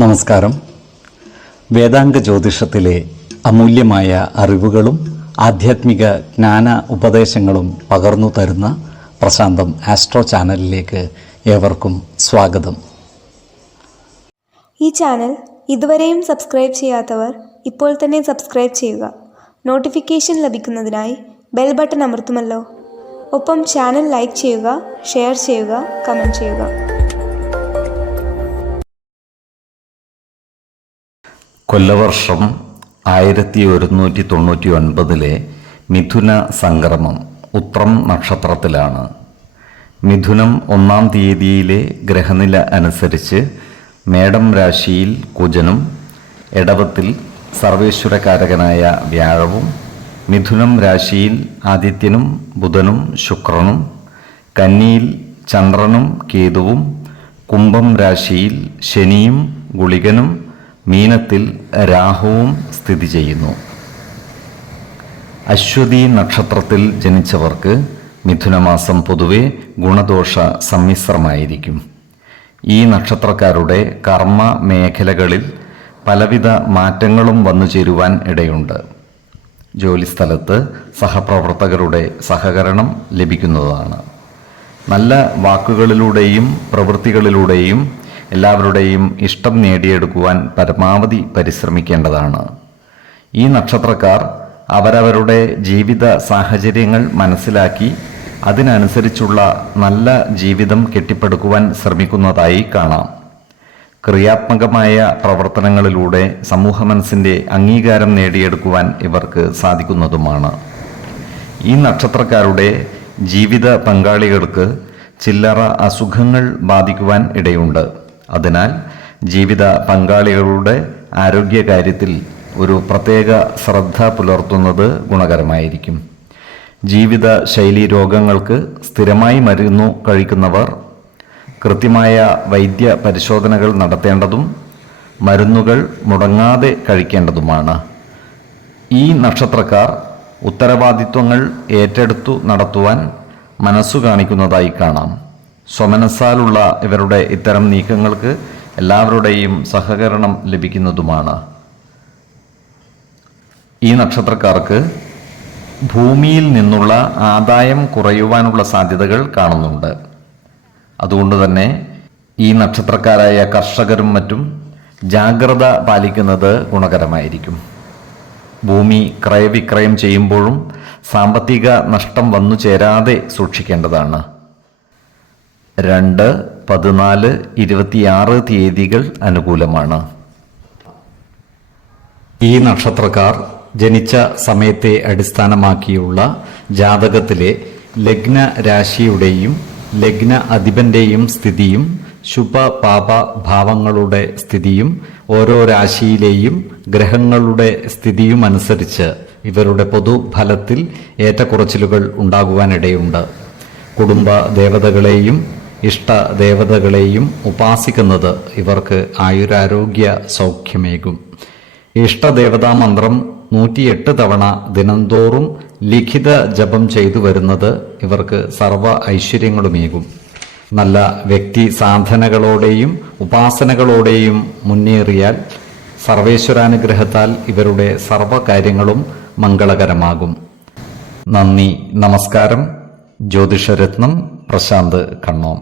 നമസ്കാരം. വേദാംഗ ജ്യോതിഷത്തിലെ അമൂല്യമായ അറിവുകളും ആധ്യാത്മിക ജ്ഞാന ഉപദേശങ്ങളും പകർന്നു തരുന്ന പ്രശാന്തം ആസ്ട്രോ ചാനലിലേക്ക് ഏവർക്കും സ്വാഗതം. ഈ ചാനൽ ഇതുവരെയും സബ്സ്ക്രൈബ് ചെയ്യാത്തവർ ഇപ്പോൾ തന്നെ സബ്സ്ക്രൈബ് ചെയ്യുക. നോട്ടിഫിക്കേഷൻ ലഭിക്കുന്നതിനായി ബെൽ ബട്ടൺ അമർത്തുമല്ലോ. ഒപ്പം ചാനൽ ലൈക്ക് ചെയ്യുക, ഷെയർ ചെയ്യുക, കമൻറ്റ് ചെയ്യുക. കൊല്ലവർഷം 1199 മിഥുന സംക്രമം ഉത്രം നക്ഷത്രത്തിലാണ്. മിഥുനം 1-ാം തീയതിയിലെ ഗ്രഹനില അനുസരിച്ച് മേടം രാശിയിൽ കുജനും, എടവത്തിൽ സർവേശ്വരകാരകനായ വ്യാഴവും, മിഥുനം രാശിയിൽ ആദിത്യനും ബുധനും ശുക്രനും, കന്നിയിൽ ചന്ദ്രനും കേതുവും, കുംഭം രാശിയിൽ ശനിയും ഗുളികനും, മീനത്തിൽ രാഹുവും സ്ഥിതി ചെയ്യുന്നു. അശ്വതി നക്ഷത്രത്തിൽ ജനിച്ചവർക്ക് മിഥുനമാസം പൊതുവെ ഗുണദോഷ സമ്മിശ്രമായിരിക്കും. ഈ നക്ഷത്രക്കാരുടെ കർമ്മ മേഖലകളിൽ പലവിധ മാറ്റങ്ങളും വന്നു ചേരുവാൻ ഇടയുണ്ട്. ജോലിസ്ഥലത്ത് സഹപ്രവർത്തകരുടെ സഹകരണം ലഭിക്കുന്നതാണ്. നല്ല വാക്കുകളിലൂടെയും പ്രവൃത്തികളിലൂടെയും എല്ലാവരുടെയും ഇഷ്ടം നേടിയെടുക്കുവാൻ പരമാവധി പരിശ്രമിക്കേണ്ടതാണ്. ഈ നക്ഷത്രക്കാർ അവരവരുടെ ജീവിത സാഹചര്യങ്ങൾ മനസ്സിലാക്കി അതിനനുസരിച്ചുള്ള നല്ല ജീവിതം കെട്ടിപ്പടുക്കുവാൻ ശ്രമിക്കുന്നതായി കാണാം. ക്രിയാത്മകമായ പ്രവർത്തനങ്ങളിലൂടെ സമൂഹമനസ്സിൻ്റെ അംഗീകാരം നേടിയെടുക്കുവാൻ ഇവർക്ക് സാധിക്കുന്നതുമാണ്. ഈ നക്ഷത്രക്കാരുടെ ജീവിത പങ്കാളികൾക്ക് ചില്ലറ അസുഖങ്ങൾ ബാധിക്കുവാൻ ഇടയുണ്ട്. അതിനാൽ ജീവിത പങ്കാളികളുടെ ആരോഗ്യകാര്യത്തിൽ ഒരു പ്രത്യേക ശ്രദ്ധ പുലർത്തുന്നത് ഗുണകരമായിരിക്കും. ജീവിത ശൈലി രോഗങ്ങൾക്ക് സ്ഥിരമായി മരുന്ന് കഴിക്കുന്നവർ കൃത്യമായ വൈദ്യ പരിശോധനകൾ നടത്തേണ്ടതും മരുന്നുകൾ മുടങ്ങാതെ കഴിക്കേണ്ടതുമാണ്. ഈ നക്ഷത്രക്കാർ ഉത്തരവാദിത്വങ്ങൾ ഏറ്റെടുത്തു നടത്തുവാൻ മനസ്സു കാണിക്കുന്നതായി കാണാം. സ്വമനസ്സാലുള്ള ഇവരുടെ ഇത്തരം നീക്കങ്ങൾക്ക് എല്ലാവരുടെയും സഹകരണം ലഭിക്കുന്നതുമാണ്. ഈ നക്ഷത്രക്കാർക്ക് ഭൂമിയിൽ നിന്നുള്ള ആദായം കുറയുവാനുള്ള സാധ്യതകൾ കാണുന്നുണ്ട്. അതുകൊണ്ട് തന്നെ ഈ നക്ഷത്രക്കാരായ കർഷകരും മറ്റും ജാഗ്രത പാലിക്കുന്നത് ഗുണകരമായിരിക്കും. ഭൂമി ക്രയവിക്രയം ചെയ്യുമ്പോഴും സാമ്പത്തിക നഷ്ടം വന്നു ചേരാതെ സൂക്ഷിക്കേണ്ടതാണ്. 2, 14, 26 തീയതികൾ അനുകൂലമാണ്. ഈ നക്ഷത്രക്കാർ ജനിച്ച സമയത്തെ അടിസ്ഥാനമാക്കിയുള്ള ജാതകത്തിലെ ലഗ്ന രാശിയുടെയും ലഗ്ന അധിപന്റെയും സ്ഥിതിയും ശുഭ പാപ ഭാവങ്ങളുടെ സ്ഥിതിയും ഓരോ രാശിയിലെയും ഗ്രഹങ്ങളുടെ സ്ഥിതിയും അനുസരിച്ച് ഇവരുടെ പൊതുഫലത്തിൽ ഏറ്റക്കുറച്ചിലുകൾ ഉണ്ടാകുവാനിടയുണ്ട്. കുടുംബ ദേവതകളെയും ഇഷ്ടദേവതകളെയും ഉപാസിക്കുന്നത് ഇവർക്ക് ആയുരാരോഗ്യ സൗഖ്യമേകും. ഇഷ്ടദേവതാ മന്ത്രം 108 തവണ ദിനംതോറും ലിഖിത ജപം ചെയ്തു വരുന്നത് ഇവർക്ക് സർവ ഐശ്വര്യങ്ങളുമേകും. നല്ല വ്യക്തി സാധനകളോടെയും ഉപാസനകളോടെയും മുന്നേറിയാൽ സർവേശ്വരാനുഗ്രഹത്താൽ ഇവരുടെ സർവകാര്യങ്ങളും മംഗളകരമാകും. നന്ദി, നമസ്കാരം. ജ്യോതിഷരത്നം പ്രശാന്ത് കണ്ണോം.